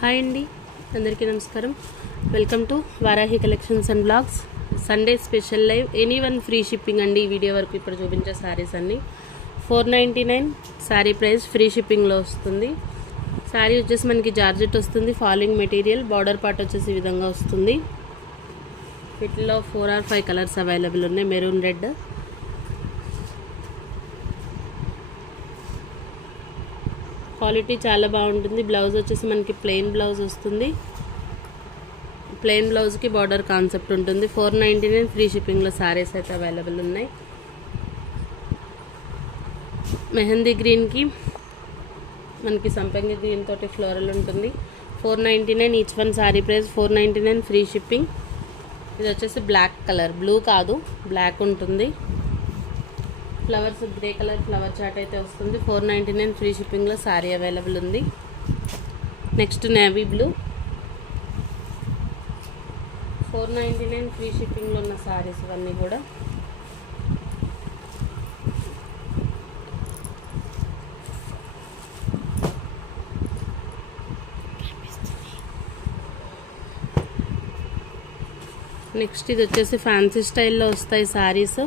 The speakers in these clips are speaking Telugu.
హాయ్ అండి, అందరికీ నమస్కారం. Welcome to Varahi collections and blogs. Sunday special live any one free shipping అండి. ఈ వీడియో వరకు ఇప్పుడు చూపించే శారీస్ అన్నీ 499 శారీ ప్రైస్, ఫ్రీ షిప్పింగ్లో వస్తుంది. శారీ వచ్చేసి మనకి జార్జెట్ వస్తుంది, ఫాలోయింగ్ మెటీరియల్, బార్డర్ పార్ట్ వచ్చేసి ఈ విధంగా వస్తుంది. వీటిలో 4 or 5 కలర్స్ అవైలబుల్ ఉన్నాయి. మెరూన్ రెడ్, క్వాలిటీ చాలా బాగుంటుంది. బ్లౌజ్ వచ్చేసి మనకి ప్లెయిన్ బ్లౌజ్ వస్తుంది. ప్లెయిన్ బ్లౌజ్కి బార్డర్ కాన్సెప్ట్ ఉంటుంది. 499 ఫ్రీ షిప్పింగ్లో శారీస్ అయితే అవైలబుల్ ఉన్నాయి. మెహందీ గ్రీన్కి మనకి సంపంగి గ్రీన్ తోటి ఫ్లోరల్ ఉంటుంది. 499 each one sari price 499 free shipping. ఇది వచ్చేసి బ్లాక్ కలర్, బ్లూ కాదు బ్లాక్ ఉంటుంది. ఫ్లవర్స్ గ్రే కలర్ ఫ్లవర్ చాట్ అయితే వస్తుంది. 499 ఫ్రీ షిప్పింగ్లో శారీ అవైలబుల్ ఉంది. నెక్స్ట్ నేవీ బ్లూ, 499 ఫ్రీ షిప్పింగ్లో ఉన్న శారీస్ ఇవన్నీ కూడా. నెక్స్ట్ ఇది వచ్చేసి ఫ్యాన్సీ స్టైల్లో వస్తాయి శారీస్.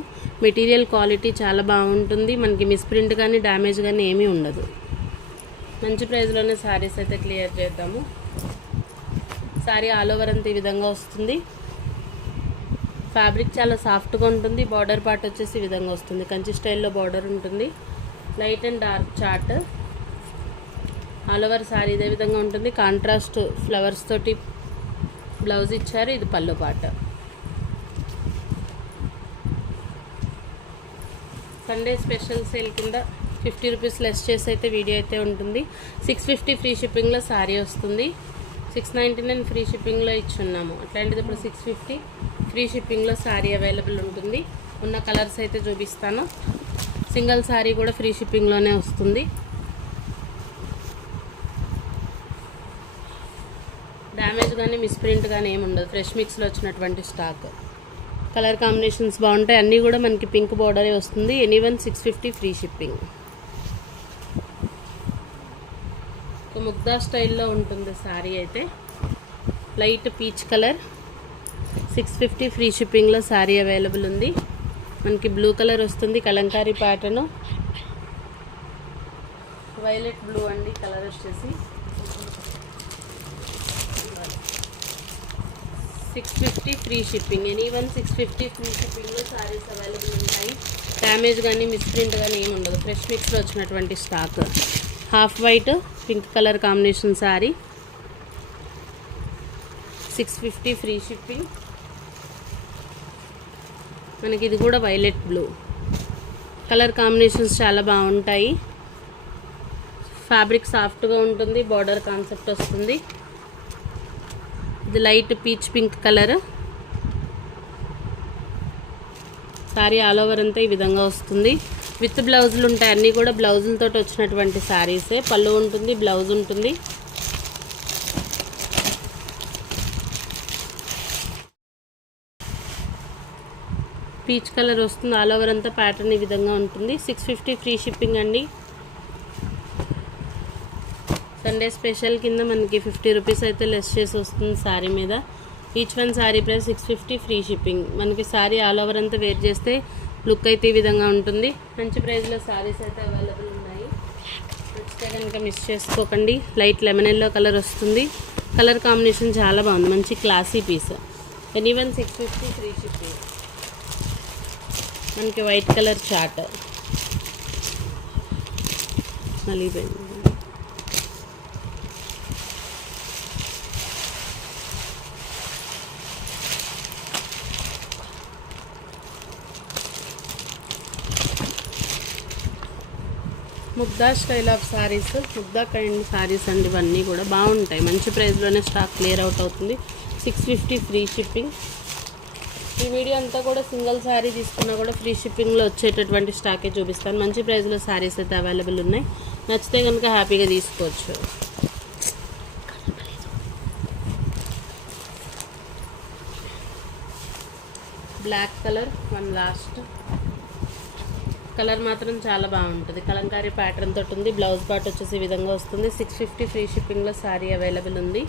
మెటీరియల్ క్వాలిటీ చాలా బాగుంటుంది. మనకి మిస్ప్రింట్ కానీ డ్యామేజ్ కానీ ఏమీ ఉండదు. మంచి ప్రైస్లోనే శారీస్ అయితే క్లియర్ చేద్దాము. శారీ ఆల్ ఓవర్ అంతా ఈ విధంగా వస్తుంది. ఫ్యాబ్రిక్ చాలా సాఫ్ట్గా ఉంటుంది. బార్డర్ పార్ట్ వచ్చేసి ఈ విధంగా వస్తుంది. కంచి స్టైల్లో బార్డర్ ఉంటుంది. Light and dark chart all over sari ఇదే విధంగా ఉంటుంది. కాంట్రాస్ట్ ఫ్లవర్స్ తోటి బ్లౌజ్ ఇచ్చారు. ఇది పళ్ళు పార్ట్. సండే స్పెషల్ సేల్ కింద 50 రూపీస్ లెస్ చేసి అయితే వీడియో అయితే ఉంటుంది. 650 ఫ్రీ షిప్పింగ్లో శారీ వస్తుంది. 699 ఫ్రీ షిప్పింగ్లో ఇచ్చున్నాము. అట్లాంటిది ఇప్పుడు 650 ఫ్రీ షిప్పింగ్లో శారీ అవైలబుల్ ఉంటుంది. ఉన్న కలర్స్ అయితే చూపిస్తాను. సింగిల్ శారీ కూడా ఫ్రీ షిప్పింగ్లోనే వస్తుంది. డ్యామేజ్ కానీ మిస్ప్రింట్ కానీ ఏమి ఉండదు. ఫ్రెష్ మిక్స్లో వచ్చినటువంటి స్టాక్. కలర్ కాంబినేషన్స్ బాగుంటాయి. అన్నీ కూడా మనకి పింక్ బార్డరే వస్తుంది. Anyone 650 free shipping. ముగ్దా స్టైల్లో ఉంటుంది శారీ అయితే. లైట్ పీచ్ కలర్, 650 ఫ్రీ షిప్పింగ్లో శారీ అవైలబుల్ ఉంది. మనకి బ్లూ కలర్ వస్తుంది. కలంకారీ ప్యాటర్న్, వైలెట్ బ్లూ అండి కలర్ వచ్చేసి. 650 ఫ్రీ షిప్పింగ్. ఎనీవన్ 650 ఫ్రీ షిప్పింగ్లో శారీస్ అవైలబుల్ ఉంటాయి. డ్యామేజ్ కానీ మిస్ప్రింట్ కానీ ఏమి ఉండదు. ఫ్రెష్ మిక్స్లో వచ్చినటువంటి stock. Half white pink colour combination sari, 650 free shipping. మనకి ఇది కూడా వైలెట్ బ్లూ కలర్ కాంబినేషన్స్ చాలా బాగుంటాయి. ఫ్యాబ్రిక్ సాఫ్ట్గా ఉంటుంది. బార్డర్ కాన్సెప్ట్ వస్తుంది. ఇది light peach pink colour. Sari all over అంతా ఈ విధంగా వస్తుంది. విత్ బ్లౌజులు ఉంటాయి. అన్నీ కూడా బ్లౌజులతో వచ్చినటువంటి శారీసే. పళ్ళు ఉంటుంది, బ్లౌజ్ ఉంటుంది. పీచ్ కలర్ వస్తుంది. ఆల్ ఓవర్ అంతా ప్యాటర్న్ ఈ విధంగా ఉంటుంది. 650 ఫ్రీ షిప్పింగ్ అండి. సండే స్పెషల్ కింద మనకి 50 రూపీస్ అయితే లెస్ చేసి వస్తుంది శారీ మీద. Each one sari price 650 free shipping. మనకి శారీ ఆల్ ఓవర్ అంతా వేర్ చేస్తే లుక్ అయితే ఈ విధంగా ఉంటుంది. మంచి ప్రైస్లో శారీస్ అయితే అవైలబుల్ ఉన్నాయి. నచ్చితే కనుక మిస్ చేసుకోకండి. లైట్ లెమన్ ఎల్లో కలర్ వస్తుంది. కలర్ కాంబినేషన్ చాలా బాగుంది. మంచి classy piece. Any one 650 free shipping. మనకి వైట్ కలర్ చార్ట్ మళ్ళీ Mugdha style of saris, Mugdha kind saris అండి. ఇవన్నీ కూడా బాగుంటాయి. మంచి ప్రైస్లోనే స్టాక్ క్లియర్ అవుట్ అవుతుంది. 650 ఫ్రీ షిప్పింగ్. ఈ వీడియో అంతా కూడా సింగిల్ శారీ తీసుకున్నా కూడా ఫ్రీ షిప్పింగ్లో వచ్చేటటువంటి స్టాకే చూపిస్తాను. మంచి ప్రైస్లో శారీస్ అయితే అవైలబుల్ ఉన్నాయి. నచ్చితే కనుక హ్యాపీగా తీసుకోవచ్చు. Black colour one last colour మాత్రం చాలా బాగుంటుంది. కలంకారీ ప్యాటర్న్ తోటి ఉంది. బ్లౌజ్ పార్ట్ వచ్చేసి ఈ విధంగా వస్తుంది. 650 ఫ్రీ షిప్పింగ్లో శారీ అవైలబుల్ ఉంది.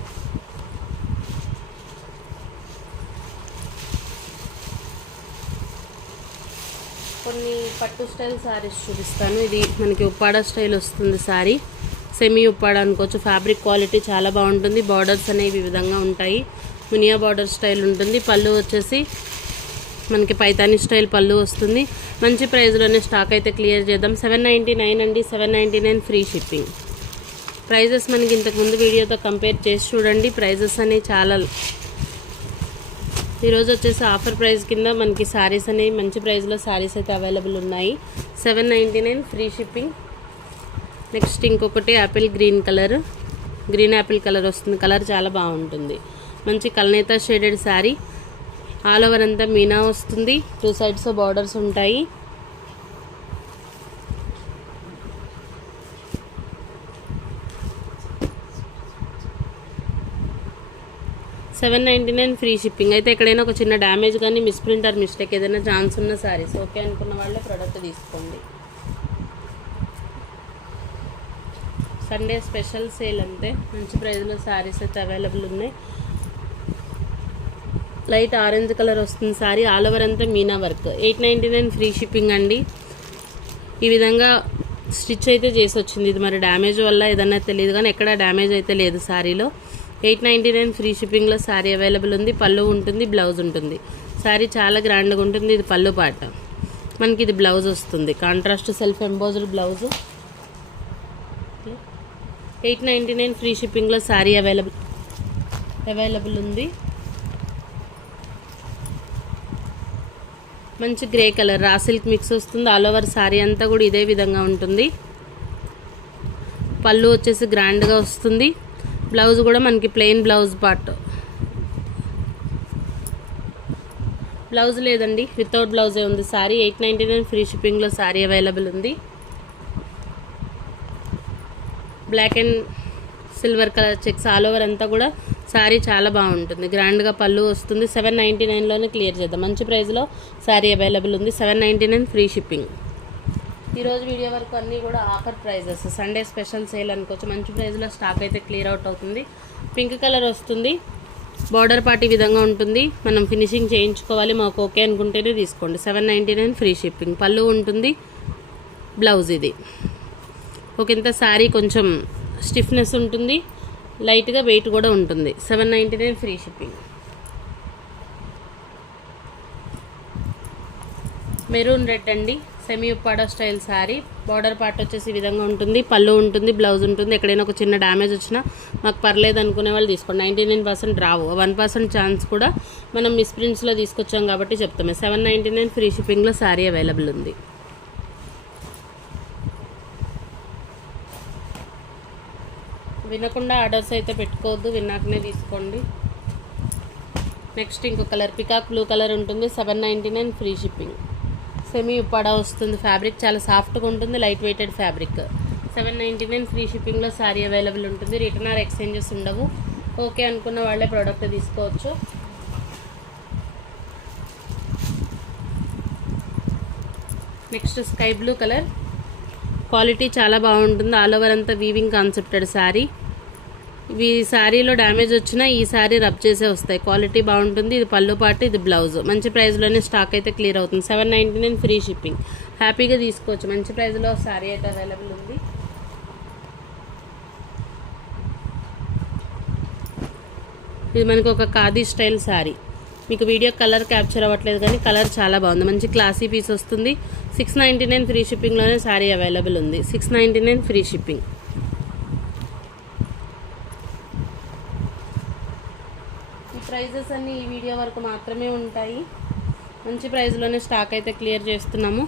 కొన్ని పట్టు స్టైల్ శారీస్ చూపిస్తాను. ఇది మనకి ఉప్పాడ స్టైల్ వస్తుంది శారీ. సెమీ ఉప్పాడ అనుకోవచ్చు. ఫ్యాబ్రిక్ క్వాలిటీ చాలా బాగుంటుంది. బార్డర్స్ అనేవి ఈ విధంగా ఉంటాయి. మునియా బార్డర్ స్టైల్ ఉంటుంది. పళ్ళు వచ్చేసి మనకి పైతానీ స్టైల్ పళ్ళు వస్తుంది. మంచి ప్రైస్లోనే స్టాక్ అయితే క్లియర్ చేద్దాం. 799 అండి. 799 ఫ్రీ షిప్పింగ్. ప్రైజెస్ మనకి ఇంతకుముందు వీడియోతో కంపేర్ చేసి చూడండి. ప్రైజెస్ అనేవి చాలా ఈరోజు వచ్చేసి ఆఫర్ ప్రైస్ కింద మనకి శారీస్ అనేవి మంచి ప్రైస్లో శారీస్ అయితే అవైలబుల్ ఉన్నాయి. 799 ఫ్రీ షిప్పింగ్. నెక్స్ట్ ఇంకొకటి Apple green colour, green Apple colour వస్తుంది. కలర్ చాలా బాగుంటుంది. మంచి కల్నేత షేడెడ్ శారీ. ఆల్ ఓవర్ అంతా మీనా వస్తుంది. 2 సైడ్స్ బార్డర్స్ ఉంటాయి. $799 ఫ్రీ షిప్పింగ్. అయితే ఎక్కడైనా ఒక చిన్న డ్యామేజ్ కానీ మిస్ప్రింట్ ఆర్ మిస్టేక్ ఏదైనా ఛాన్స్ ఉన్న శారీస్ ఓకే అనుకున్న వాళ్ళే ప్రోడక్ట్ తీసుకోండి. సండే స్పెషల్ సేల్ అంతే. మంచి ప్రైస్లో శారీస్ అయితే అవైలబుల్ ఉన్నాయి. లైట్ ఆరెంజ్ కలర్ వస్తుంది శారీ. ఆల్ ఓవర్ అంతా మీనా వర్క్. 899 ఫ్రీ షిప్పింగ్ అండి. ఈ విధంగా స్టిచ్ అయితే చేసి వచ్చింది. ఇది మరి డ్యామేజ్ వల్ల ఏదన్నా తెలియదు కానీ ఎక్కడ డ్యామేజ్ అయితే లేదు శారీలో. 899 ఫ్రీ షిప్పింగ్లో శారీ అవైలబుల్ ఉంది. పళ్ళు ఉంటుంది, బ్లౌజ్ ఉంటుంది. శారీ చాలా గ్రాండ్గా ఉంటుంది. ఇది పళ్ళు పాట. మనకి ఇది బ్లౌజ్ వస్తుంది. Contrast self embossed blouse. 899 free షిప్పింగ్లో శారీ అవైలబుల్ ఉంది. మంచి grey colour raw silk mix వస్తుంది. ఆల్ ఓవర్ శారీ అంతా కూడా ఇదే విధంగా ఉంటుంది. పళ్ళు వచ్చేసి గ్రాండ్గా వస్తుంది. బ్లౌజ్ కూడా మనకి ప్లెయిన్ బ్లౌజ్ పార్ట్. బ్లౌజ్ లేదండి, వితౌట్ బ్లౌజే ఉంది శారీ. 899 ఫ్రీ షిప్పింగ్లో శారీ అవైలబుల్ ఉంది. Black and silver colour checks all over అంతా కూడా శారీ చాలా బాగుంటుంది. గ్రాండ్గా పళ్ళు వస్తుంది. 799లోనే క్లియర్ చేద్దాం. మంచి ప్రైస్లో శారీ అవైలబుల్ ఉంది. 799 ఫ్రీ షిప్పింగ్. ఈరోజు వీడియో వరకు అన్నీ కూడా offer prices. Sunday special sale అనుకోవచ్చు. మంచి ప్రైస్లో స్టాక్ అయితే క్లియర్ అవుట్ అవుతుంది. పింక్ కలర్ వస్తుంది. బార్డర్ పార్ట్ ఈ విధంగా ఉంటుంది. మనం ఫినిషింగ్ చేయించుకోవాలి. మాకు ఓకే అనుకుంటేనే తీసుకోండి. 799 ఫ్రీ షిప్పింగ్. పళ్ళు ఉంటుంది, బ్లౌజ్ ఇది. ఒకంత శారీ కొంచెం స్టిఫ్నెస్ ఉంటుంది, లైట్గా వెయిట్ కూడా ఉంటుంది. 799 ఫ్రీ షిప్పింగ్. మెరూన్ రెడ్ అండి. Semi Uppada style sari. Border part వచ్చేసి ఈ విధంగా ఉంటుంది. పళ్ళు ఉంటుంది, బ్లౌజ్ ఉంటుంది. ఎక్కడైనా ఒక చిన్న డ్యామేజ్ వచ్చినా మాకు పర్లేదు అనుకునే వాళ్ళు తీసుకోండి. 99% రావు. 1% ఛాన్స్ కూడా మనం మిస్ప్రింట్స్లో తీసుకొచ్చాం కాబట్టి చెప్తాము. 799 ఫ్రీ షిప్పింగ్లో శారీ అవైలబుల్ ఉంది. వినకుండా ఆర్డర్స్ అయితే పెట్టుకోవద్దు, విన్నాకనే తీసుకోండి. నెక్స్ట్ ఇంకో కలర్ పికాక్ బ్లూ కలర్ ఉంటుంది. 799 ఫ్రీ షిప్పింగ్. సెమీ ఉప్పాడ వస్తుంది. ఫ్యాబ్రిక్ చాలా సాఫ్ట్గా ఉంటుంది. Light weighted fabric. 799 ఫ్రీ షిప్పింగ్లో శారీ అవైలబుల్ ఉంటుంది. రిటర్న్ ఆర్ ఎక్స్చేంజెస్ ఉండవు. ఓకే అనుకున్న వాళ్ళే ప్రోడక్ట్ తీసుకోవచ్చు. Next sky blue colour. Quality చాలా బాగుంటుంది. ఆల్ ఓవర్ అంతా వీవింగ్ కాన్సెప్టెడ్ శారీ. ఈ శారీలో డ్యామేజ్ వచ్చినా ఈ శారీ రబ్ చేసే వస్తాయి. క్వాలిటీ బాగుంటుంది. ఇది పళ్ళు పాటు, ఇది బ్లౌజ్. మంచి ప్రైస్లోనే స్టాక్ అయితే క్లియర్ అవుతుంది. 799 ఫ్రీ షిప్పింగ్. హ్యాపీగా తీసుకోవచ్చు. మంచి ప్రైస్లో శారీ అయితే అవైలబుల్ ఉంది. ఇది మనకు ఒక ఖాదీ స్టైల్ శారీ. మీకు వీడియో కలర్ క్యాప్చర్ అవ్వట్లేదు కానీ కలర్ చాలా బాగుంది. మంచి క్లాసీ పీస్ వస్తుంది. 699 ఫ్రీ షిప్పింగ్లోనే శారీ అవైలబుల్ ఉంది. 699 ఫ్రీ షిప్పింగ్. ఈ ప్రైజెస్ అన్నీ ఈ వీడియో వరకు మాత్రమే ఉంటాయి. మంచి ప్రైస్లోనే స్టాక్ అయితే క్లియర్ చేస్తున్నాము.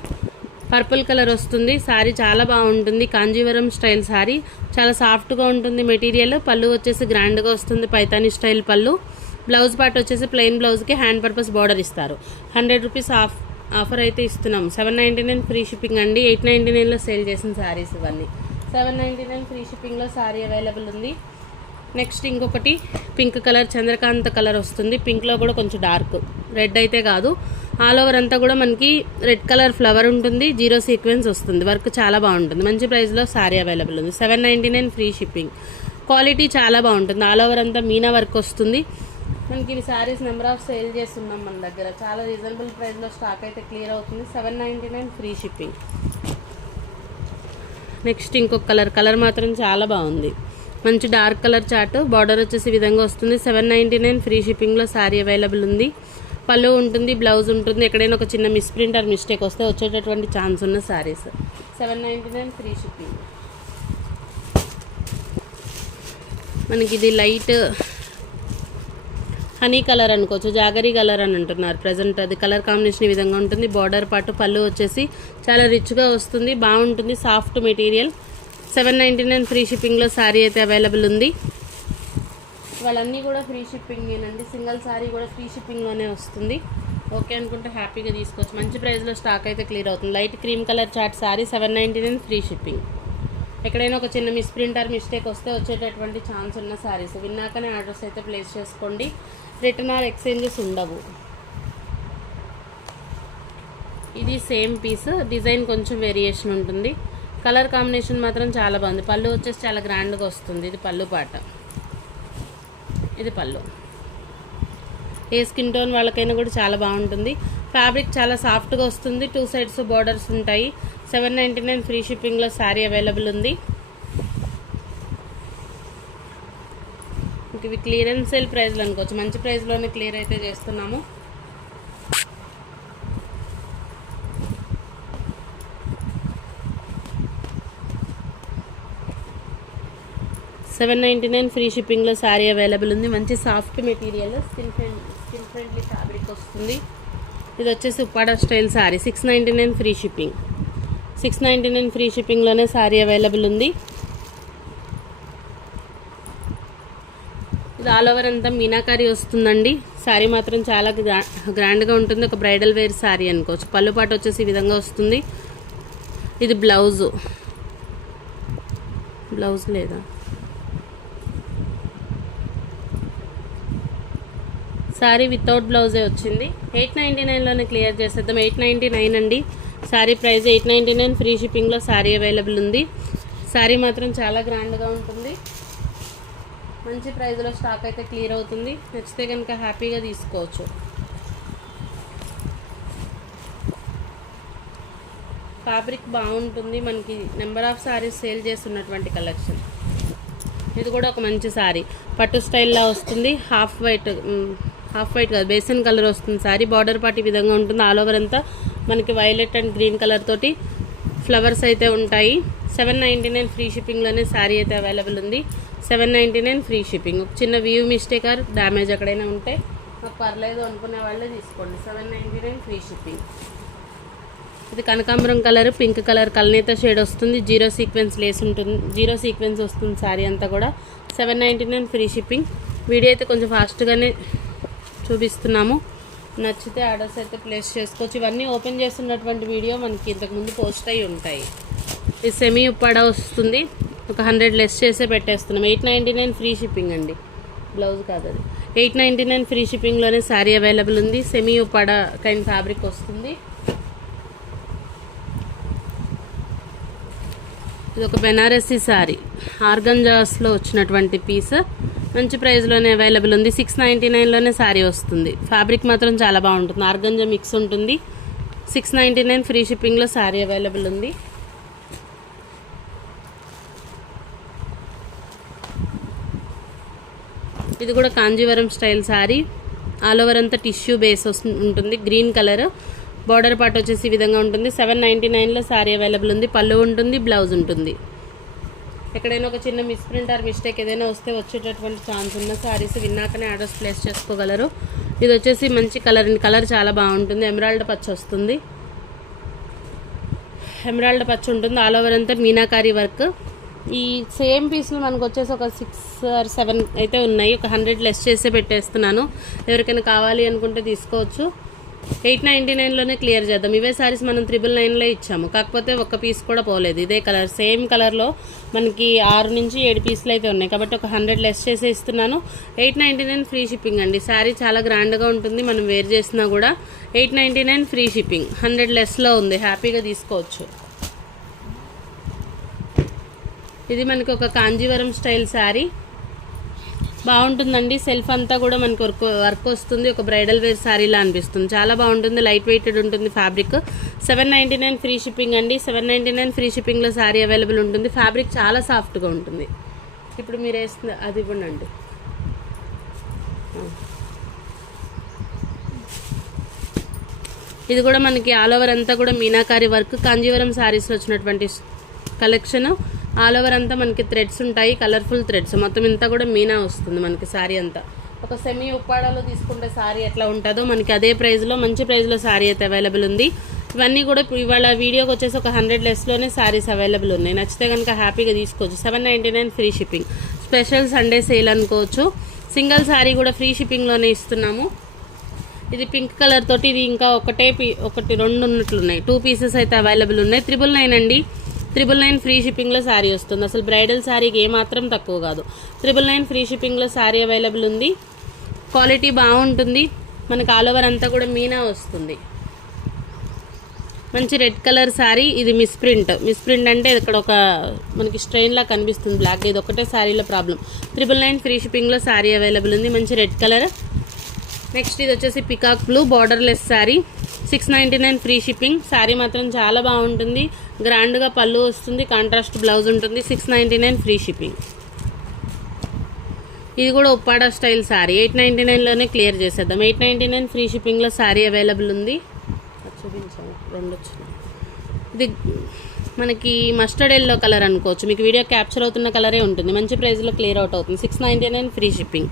పర్పుల్ కలర్ వస్తుంది. శారీ చాలా బాగుంటుంది. కాంజీవరం స్టైల్ శారీ. చాలా సాఫ్ట్గా ఉంటుంది మెటీరియల్. పళ్ళు వచ్చేసి గ్రాండ్గా వస్తుంది. పైతానీ స్టైల్ పళ్ళు. బ్లౌజ్ పార్ట్ వచ్చేసి ప్లెయిన్ బ్లౌజ్కి హ్యాండ్ పర్పస్ బార్డర్ ఇస్తారు. 100 రూపీస్ ఆఫర్ అయితే ఇస్తున్నాం. 799 ఫ్రీ షిప్పింగ్ అండి. 899లో సేల్ చేసిన శారీస్ ఇవన్నీ. 799 ఫ్రీ షిప్పింగ్లో శారీ అవైలబుల్ ఉంది. నెక్స్ట్ ఇంకొకటి పింక్ కలర్ చంద్రకాంత కలర్ వస్తుంది. పింక్లో కూడా కొంచెం డార్క్ రెడ్ అయితే కాదు, ఆల్ ఓవర్ అంతా కూడా మనకి రెడ్ కలర్ ఫ్లవర్ ఉంటుంది, జీరో సీక్వెన్స్ వస్తుంది. వర్క్ చాలా బాగుంటుంది. మంచి ప్రైస్లో శారీ అవైలబుల్ ఉంది. 799 ఫ్రీ షిప్పింగ్. క్వాలిటీ చాలా బాగుంటుంది. ఆల్ ఓవర్ అంతా మీనా వర్క్ వస్తుంది. మనకి ఇవి శారీస్ నెంబర్ ఆఫ్ సేల్ చేస్తున్నాం మన దగ్గర. చాలా రీజనబుల్ ప్రైస్లో స్టాక్ అయితే క్లియర్ అవుతుంది. 799 ఫ్రీ షిప్పింగ్. నెక్స్ట్ ఇంకొక కలర్ మాత్రం చాలా బాగుంది. మంచి డార్క్ కలర్ చార్ట్, బార్డర్ వచ్చేసి ఈ విధంగా వస్తుంది. 799 ఫ్రీ షిప్పింగ్లో శారీ అవైలబుల్ ఉంది. పళ్ళు ఉంటుంది, బ్లౌజ్ ఉంటుంది. ఎక్కడైనా ఒక చిన్న మిస్ప్రింట్ ఆర్ మిస్టేక్ వస్తే వచ్చేటటువంటి ఛాన్స్ ఉన్న శారీస్. 799 free shipping. మనకి ఇది లైట్ హనీ కలర్ అనుకోవచ్చు, జాగరీ కలర్ అని అంటున్నారు ప్రజెంట్. అది కలర్ కాంబినేషన్ ఈ విధంగా ఉంటుంది. బార్డర్ పాటు పళ్ళు వచ్చేసి చాలా రిచ్గా వస్తుంది, బాగుంటుంది. Soft material. 799 ఫ్రీ షిప్పింగ్లో శారీ అయితే అవైలబుల్ ఉంది. వాళ్ళన్నీ కూడా ఫ్రీ షిప్పింగేనండి. సింగిల్ శారీ కూడా ఫ్రీ షిప్పింగ్లోనే వస్తుంది. ఓకే అనుకుంటే హ్యాపీగా తీసుకోవచ్చు. మంచి ప్రైస్లో స్టాక్ అయితే క్లియర్ అవుతుంది. Light cream colour chart sari 799 free shipping. ఎక్కడైనా ఒక చిన్న మిస్ప్రింట్ ఆర్ మిస్టేక్ వస్తే వచ్చేటటువంటి ఛాన్స్ ఉన్న శారీస్. విన్నాకనే ఆర్డర్స్ అయితే ప్లేస్ చేసుకోండి. రిటర్న్ ఆర్ ఎక్స్చేంజెస్ ఉండవు. ఇది సేమ్ పీస్, డిజైన్ కొంచెం వేరియేషన్ ఉంటుంది. కలర్ కాంబినేషన్ మాత్రం చాలా బాగుంది. పళ్ళు వచ్చేసి చాలా గ్రాండ్గా వస్తుంది. ఇది పళ్ళు పాట, ఇది పళ్ళు. ఏ స్కిన్ టోన్ వాళ్ళకైనా కూడా చాలా బాగుంటుంది. ఫ్యాబ్రిక్ చాలా సాఫ్ట్గా వస్తుంది. 2 సైడ్స్ బార్డర్స్ ఉంటాయి. 799 ఫ్రీ షిప్పింగ్లో శారీ అవైలబుల్ ఉంది. ఇవి క్లియరెన్స్ సేల్ ప్రైస్లో అనుకోవచ్చు. మంచి ప్రైస్లోనే క్లియర్ అయితే చేస్తున్నాము. $799 ఫ్రీ షిప్పింగ్లో శారీ అవైలబుల్ ఉంది. మంచి soft material, skin friendly fabric వస్తుంది. ఇది వచ్చేసి Uppada style sari. 699 free shipping. 699 free షిప్పింగ్లోనే శారీ అవైలబుల్ ఉంది. ఇది ఆల్ ఓవర్ అంతా మీనాకారి వస్తుందండి. శారీ మాత్రం చాలా గ్రాండ్గా ఉంటుంది. ఒక బ్రైడల్ వేర్ శారీ అనుకోవచ్చు. పళ్ళు పాటు వచ్చేసి ఈ విధంగా వస్తుంది. ఇది బ్లౌజ్ లేదా శారీ వితౌట్ బ్లౌజే వచ్చింది. 899లోనే క్లియర్ చేసేద్దాం. 899 అండి శారీ ప్రైస్. 899 ఫ్రీ షిప్పింగ్లో శారీ అవైలబుల్ ఉంది. శారీ మాత్రం చాలా గ్రాండ్గా ఉంటుంది. మంచి ప్రైస్లో స్టాక్ అయితే క్లియర్ అవుతుంది. నచ్చితే కనుక హ్యాపీగా తీసుకోవచ్చు. ఫ్యాబ్రిక్ బాగుంటుంది. మనకి నెంబర్ ఆఫ్ శారీస్ సేల్ చేస్తున్నటువంటి కలెక్షన్. ఇది కూడా ఒక మంచి శారీ, పట్టు స్టైల్లో వస్తుంది. హాఫ్ వైట్ కాదు, బేసన్ కలర్ వస్తుంది శారీ. బార్డర్ పార్ట్ ఈ విధంగా ఉంటుంది. ఆల్ ఓవర్ అంతా మనకి వైలెట్ అండ్ గ్రీన్ కలర్ తోటి ఫ్లవర్స్ అయితే ఉంటాయి. 799 ఫ్రీ షిప్పింగ్లోనే శారీ అయితే అవైలబుల్ ఉంది. 799 ఫ్రీ షిప్పింగ్. ఒక చిన్న వ్యూ మిస్టేక్ ఆర్ డ్యామేజ్ ఎక్కడైనా ఉంటే నాకు పర్లేదు అనుకునే వాళ్ళే తీసుకోండి. 799 ఫ్రీ షిప్పింగ్. ఇది కనకాంబరం కలర్, పింక్ కలర్ కల్నేత షేడ్ వస్తుంది. జీరో సీక్వెన్స్ వస్తుంది శారీ అంతా కూడా. 799 ఫ్రీ షిప్పింగ్. వీడియో అయితే కొంచెం ఫాస్ట్గానే చూపిస్తున్నాము. నచ్చితే ఆర్డర్స్ అయితే ప్లేస్ చేసుకోవచ్చు. ఇవన్నీ ఓపెన్ చేస్తున్నటువంటి వీడియో మనకి ఇంతకుముందు పోస్ట్ అయి ఉంటాయి. ఇది సెమీ ఉప్పాడ వస్తుంది. ఒక 100 లెస్ చేసే పెట్టేస్తున్నాం. 899 ఫ్రీ షిప్పింగ్ అండి. బ్లౌజ్ కాదు అది. 899 ఫ్రీ షిప్పింగ్లోనే శారీ అవైలబుల్ ఉంది. సెమీ ఉప్పాడ కైండ్ ఫ్యాబ్రిక్ వస్తుంది. ఇది ఒక బెనారసీ శారీ, ఆర్గంజాస్లో వచ్చినటువంటి పీస్. మంచి ప్రైస్లోనే అవైలబుల్ ఉంది. 699లోనే శారీ వస్తుంది. ఫ్యాబ్రిక్ మాత్రం చాలా బాగుంటుంది. ఆర్గంజా మిక్స్ ఉంటుంది. 699 ఫ్రీ షిప్పింగ్లో శారీ అవైలబుల్ ఉంది. ఇది కూడా Kanjeevaram style sari. All over అంతా టిష్యూ బేస్ ఉంటుంది. Green colour. బార్డర్ పార్ట్ వచ్చేసి ఈ విధంగా ఉంటుంది. 799లో శారీ అవైలబుల్ ఉంది. పళ్ళు ఉంటుంది, బ్లౌజ్ ఉంటుంది. ఎక్కడైనా ఒక చిన్న మిస్ప్రింట్ ఆర్ మిస్టేక్ ఏదైనా వస్తే వచ్చేటటువంటి ఛాన్స్ ఉన్న శారీస్ విన్నాకనే ఆర్డర్స్ ప్లేస్ చేసుకోగలరు. ఇది వచ్చేసి మంచి కలర్ అండి. కలర్ చాలా బాగుంటుంది. ఎమరాల్డ్ పచ్చ వస్తుంది. ఎమరాల్డ్ పచ్చ ఉంటుంది. ఆల్ ఓవర్ అంతా మీనాకారి వర్క్. ఈ సేమ్ పీస్లు మనకు వచ్చేసి ఒక 6 or 7 అయితే ఉన్నాయి. ఒక 100 లెస్ చేసే పెట్టేస్తున్నాను. ఎవరికైనా కావాలి అనుకుంటే తీసుకోవచ్చు. 899లోనే క్లియర్ చేద్దాం. ఇవే సారీస్ మనం 999లో ఇచ్చాము, కాకపోతే ఒక్క పీస్ కూడా పోలేదు. ఇదే కలర్, సేమ్ కలర్లో మనకి 6 నుంచి 7 పీసులు అయితే ఉన్నాయి, కాబట్టి ఒక 100 లెస్ చేసి ఇస్తున్నాను. 899 ఫ్రీ షిప్పింగ్ అండి. శారీ చాలా గ్రాండ్గా ఉంటుంది, మనం వేర్ చేసినా కూడా. 899 ఫ్రీ షిప్పింగ్, 100 లెస్లో ఉంది, హ్యాపీగా తీసుకోవచ్చు. ఇది మనకి ఒక కాంజీవరం స్టైల్ శారీ, బాగుంటుందండి. సెల్ఫ్ అంతా కూడా మనకి వర్క్ వస్తుంది, ఒక బ్రైడల్ వేర్ శారీలా అనిపిస్తుంది. చాలా బాగుంటుంది, లైట్ వెయిటెడ్ ఉంటుంది ఫ్యాబ్రిక్. 799 ఫ్రీ షిప్పింగ్ అండి. 799 ఫ్రీ షిప్పింగ్లో శారీ అవైలబుల్ ఉంటుంది. ఫ్యాబ్రిక్ చాలా సాఫ్ట్గా ఉంటుంది. ఇప్పుడు మీరు వేస్తుంది అది ఇవ్వండి. ఇది కూడా మనకి ఆల్ ఓవర్ అంతా కూడా మీనాకారి వర్క్, కాంజీవరం శారీస్లో వచ్చినటువంటి కలెక్షన్. ఆల్ ఓవర్ అంతా మనకి థ్రెడ్స్ ఉంటాయి, కలర్ఫుల్ థ్రెడ్స్. మొత్తం ఇంతా కూడా మీనా వస్తుంది మనకి శారీ అంతా. ఒక సెమీ ఉప్పాడాలో తీసుకుంటే శారీ ఎట్లా ఉంటుందో మనకి అదే ప్రైస్లో, మంచి ప్రైస్లో శారీ అయితే అవైలబుల్ ఉంది. ఇవన్నీ కూడా ఇవాళ వీడియోకి వచ్చేసి ఒక 100 లెస్లోనే శారీస్ అవైలబుల్ ఉన్నాయి. నచ్చితే కనుక హ్యాపీగా తీసుకోవచ్చు. 799 free shipping, special Sunday sale అనుకోవచ్చు. సింగిల్ శారీ కూడా ఫ్రీ షిప్పింగ్లోనే ఇస్తున్నాము. ఇది పింక్ కలర్ తోటి, ఇది ఇంకా ఒకటి 2 ఉన్నట్లున్నాయి. 2 పీసెస్ అయితే అవైలబుల్ ఉన్నాయి. 999 అండి. 999 ఫ్రీ షిప్పింగ్లో శారీ వస్తుంది. అసలు బ్రైడల్ శారీకి ఏమాత్రం తక్కువ కాదు. 999 ఫ్రీ షిప్పింగ్లో శారీ అవైలబుల్ ఉంది. క్వాలిటీ బాగుంటుంది, మనకు ఆల్ ఓవర్ అంతా కూడా మీనా వస్తుంది. మంచి రెడ్ కలర్ శారీ. ఇది మిస్ ప్రింట్ అంటే ఇక్కడ ఒక మనకి స్ట్రెయిన్లా కనిపిస్తుంది బ్లాక్. ఇది ఒకటే శారీలో ప్రాబ్లం. 999 ఫ్రీ షిప్పింగ్లో శారీ అవైలబుల్ ఉంది. మంచి రెడ్ కలర్. నెక్స్ట్ ఇది వచ్చేసి peacock blue borderless sari. 699 free shipping. Sari మాత్రం చాలా బాగుంటుంది, గ్రాండ్గా పళ్ళు వస్తుంది, కాంట్రాస్ట్ బ్లౌజ్ ఉంటుంది. 699 ఫ్రీ షిప్పింగ్. ఇది కూడా ఉప్పాడా స్టైల్ శారీ. 899లోనే క్లియర్ చేసేద్దాం. 899 ఫ్రీ షిప్పింగ్లో శారీ అవైలబుల్ ఉంది. చూపించాము, 2 వచ్చినాయి. ఇది మనకి మస్టర్డ్ ఎల్లో కలర్ అనుకోవచ్చు, మీకు వీడియో క్యాప్చర్ అవుతున్న కలరే ఉంటుంది. మంచి ప్రైస్లో క్లియర్ అవుట్ అవుతుంది. 699 ఫ్రీ షిప్పింగ్.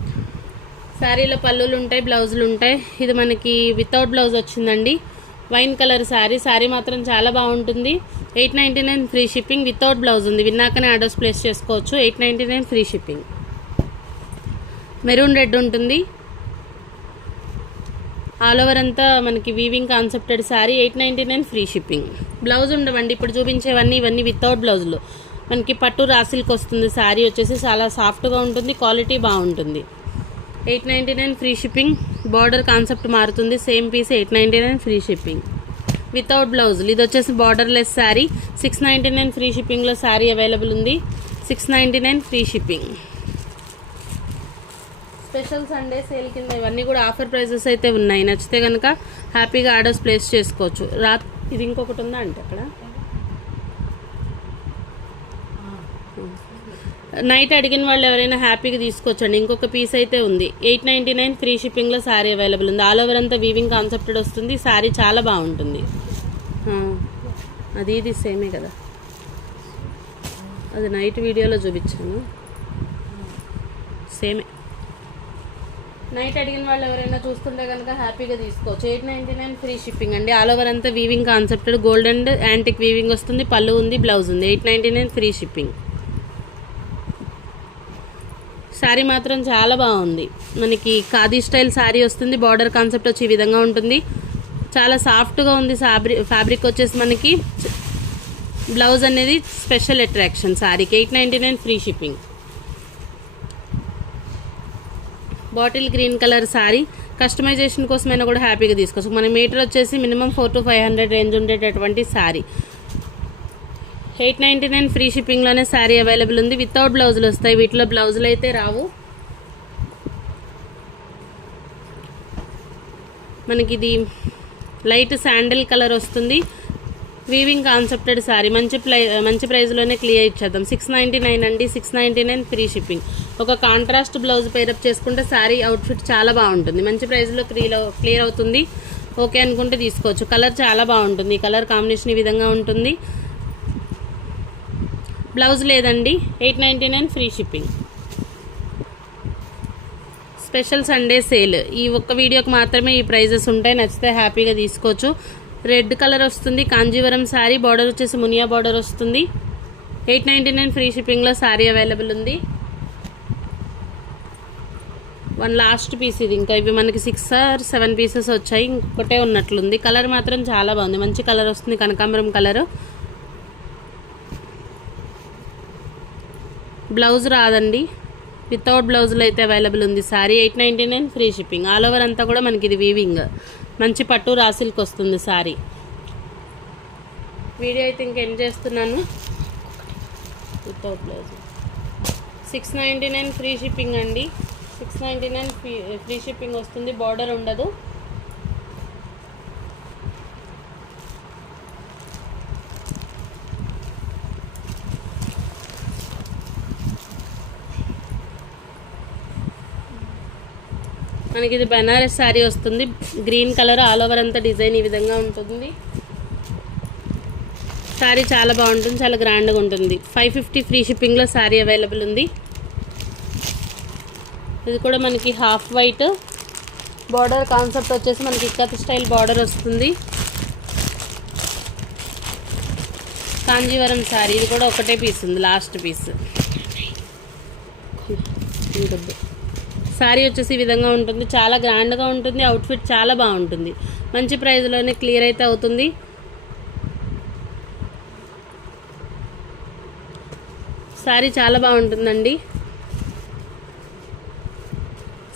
శారీలో పళ్ళులు ఉంటాయి, బ్లౌజులు ఉంటాయి. ఇది మనకి వితౌట్ బ్లౌజ్ వచ్చిందండి, వైన్ కలర్ శారీ. శారీ మాత్రం చాలా బాగుంటుంది. 899 ఫ్రీ షిప్పింగ్, వితౌట్ బ్లౌజ్ ఉంది. విన్నాకనే ఆర్డర్స్ ప్లేస్ చేసుకోవచ్చు. 899 ఫ్రీ షిప్పింగ్. మెరూన్ రెడ్ ఉంటుంది, ఆల్ ఓవర్ అంతా మనకి weaving కాన్సెప్టెడ్ sari. 899 free shipping. Blouse ఉండవండి ఇప్పుడు చూపించేవన్నీ, ఇవన్నీ వితౌట్ బ్లౌజులు. మనకి పట్టు రాసిల్కి వస్తుంది. శారీ వచ్చేసి చాలా సాఫ్ట్గా ఉంటుంది, క్వాలిటీ బాగుంటుంది. 899 ఫ్రీ షిప్పింగ్. బార్డర్ కాన్సెప్ట్ మారుతుంది, same piece. 899 free shipping, without బ్లౌజులు. ఇది వచ్చేసి బార్డర్లెస్ శారీ. 699 ఫ్రీ షిప్పింగ్లో శారీ అవైలబుల్ ఉంది. 699 free shipping. Special Sunday sale కింద ఇవన్నీ కూడా ఆఫర్ ప్రైజెస్ అయితే ఉన్నాయి. నచ్చితే కనుక హ్యాపీగా ఆర్డర్స్ ప్లేస్ చేసుకోవచ్చు. ఇది ఇంకొకటి ఉందా అంటే అక్కడ నైట్ అడిగిన వాళ్ళు ఎవరైనా హ్యాపీగా తీసుకోవచ్చండి. ఇంకొక పీస్ అయితే ఉంది. 899 ఫ్రీ షిప్పింగ్లో శారీ అవైలబుల్ ఉంది. ఆల్ ఓవర్ అంతా వీవింగ్ కాన్సెప్టెడ్ వస్తుంది. శారీ చాలా బాగుంటుంది. ఇది సేమే కదా, అది నైట్ వీడియోలో చూపించాను, సేమే. నైట్ అడిగిన వాళ్ళు ఎవరైనా చూస్తుంటే కనుక హ్యాపీగా తీసుకోవచ్చు. 899 ఫ్రీ షిప్పింగ్ అండి. ఆల్ ఓవర్ అంతా weaving కాన్సెప్టెడ్ gold and antique weaving వస్తుంది. పళ్ళు ఉంది, బ్లౌజ్ ఉంది. 899 ఫ్రీ షిప్పింగ్. శారీ మాత్రం చాలా బాగుంది. మనకి ఖాదీ స్టైల్ శారీ వస్తుంది. బార్డర్ కాన్సెప్ట్ వచ్చి ఈ విధంగా ఉంటుంది. చాలా సాఫ్ట్గా ఉంది. ఫ్యాబ్రిక్ వచ్చేసి మనకి బ్లౌజ్ అనేది స్పెషల్ అట్రాక్షన్ శారీకి. 899 free shipping. Bottle green colour sari. Customisation కోసమైనా కూడా హ్యాపీగా తీసుకోవచ్చు. మన మీటర్ వచ్చేసి మినిమం 400 to 500 రేంజ్ ఉండేటటువంటి శారీ. 899 ఫ్రీ షిప్పింగ్లోనే శారీ అవైలబుల్ ఉంది. వితౌట్ బ్లౌజులు వస్తాయి, వీటిలో బ్లౌజులు అయితే రావు. మనకి ఇది లైట్ శాండిల్ కలర్ వస్తుంది. వీవింగ్ కాన్సెప్టెడ్ శారీ. మంచి ప్రైస్లోనే క్లియర్ ఇచ్చేద్దాం. 699 అండి. 699 ఫ్రీ షిప్పింగ్. ఒక కాంట్రాస్ట్ బ్లౌజ్ పేరప్ చేసుకుంటే శారీ అవుట్ఫిట్ చాలా బాగుంటుంది. మంచి ప్రైస్లో క్లియర్ అవుతుంది. ఓకే అనుకుంటే తీసుకోవచ్చు. కలర్ చాలా బాగుంటుంది. ఈ కలర్ కాంబినేషన్ ఈ విధంగా ఉంటుంది. బ్లౌజ్ లేదండి. 899 free shipping. Special Sunday sale. ఈ ఒక్క వీడియోకి మాత్రమే ఈ ప్రైజెస్ ఉంటాయి. నచ్చితే హ్యాపీగా తీసుకోవచ్చు. రెడ్ కలర్ వస్తుంది, కాంజీవరం శారీ. బార్డర్ వచ్చేసి మునియా బార్డర్ వస్తుంది. 899 ఫ్రీ షిప్పింగ్లో శారీ అవైలబుల్ ఉంది. వన్ లాస్ట్ పీస్ ఇది. ఇంకా ఇవి మనకి 6 or 7 పీసెస్ వచ్చాయి, ఇంకొకటే ఉన్నట్లుంది. కలర్ మాత్రం చాలా బాగుంది, మంచి కలర్ వస్తుంది, కనకాంబరం కలర్. బ్లౌజ్ రాదండి, వితౌట్ బ్లౌజ్లో అయితే అవైలబుల్ ఉంది. Sorry 899 free shipping. All over అంతా కూడా మనకి ఇది వీవింగ్, మంచి పట్టు రాసిల్కి వస్తుంది సారీ. వీడియో అయితే ఇంక ఎండ్ చేస్తున్నాను. వితౌట్ బ్లౌజ్ 699 ఫ్రీ షిప్పింగ్ అండి. 699 ఫ్రీ షిప్పింగ్ వస్తుంది, బార్డర్ ఉండదు. మనకి ఇది బనారస్ శారీ వస్తుంది, గ్రీన్ కలర్, ఆల్ ఓవర్ అంతా డిజైన్ ఈ విధంగా ఉంటుంది. శారీ చాలా బాగుంటుంది, చాలా గ్రాండ్గా ఉంటుంది. 550 ఫ్రీ షిప్పింగ్లో శారీ అవైలబుల్ ఉంది. ఇది కూడా మనకి హాఫ్ వైట్, బార్డర్ కాన్సెప్ట్ వచ్చేసి మనకి ఇక్కత్ స్టైల్ బార్డర్ వస్తుంది. కాంజీవరం శారీ, ఇది కూడా ఒకటే పీస్ ఉంది, లాస్ట్ పీస్. శారీ వచ్చేసి ఈ విధంగా ఉంటుంది, చాలా గ్రాండ్గా ఉంటుంది. అవుట్ఫిట్ చాలా బాగుంటుంది, మంచి ప్రైస్లోనే క్లియర్ అయితే అవుతుంది. శారీ చాలా బాగుంటుందండి.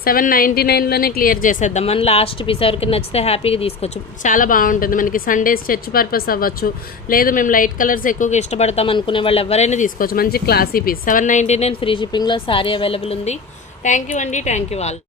799లోనే క్లియర్ చేసేద్దాం. మన లాస్ట్ పీస్ ఎవరికి నచ్చితే హ్యాపీగా తీసుకోవచ్చు, చాలా బాగుంటుంది. మనకి సండేస్ చర్చ్ పర్పస్ అవ్వచ్చు, లేదు మేము లైట్ కలర్స్ ఎక్కువగా ఇష్టపడతాం అనుకునే వాళ్ళు ఎవరైనా తీసుకోవచ్చు. మంచి క్లాసీ పీస్. 799 ఫ్రీ షిప్పింగ్లో శారీ అవైలబుల్ ఉంది. థ్యాంక్ యూ అండి, థ్యాంక్ యూ ఆల్.